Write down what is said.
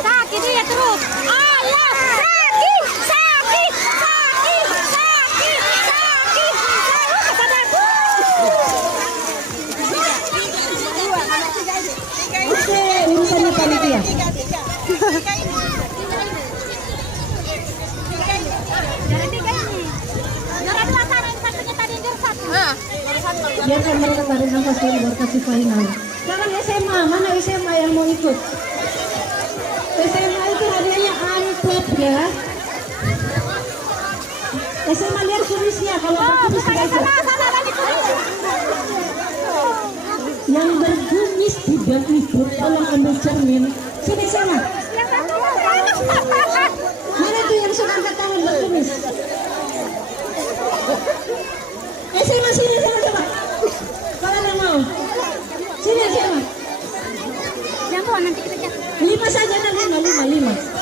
Sakit dia terus. Allah, sakit, sakit, sakit, sakit, sakit. Oke, urusannya panitia. Biarkan mereka tarik nafas dulu baru kasih final. Sekarang SMA, mana SMA yang mau ikut? SMA itu hadiahnya amplop ya. SMA lihat kumisnya, kalau berkumis tidak ikut. Yang berkumis tidak ikut, tolong ambil cermin. Sini sana. Mana tuh yang suka angkat tangan berkumis? SMA sini sama. Kalau ada mau, sini SMA. Yang mau nanti kita cek. 5 saja, 5.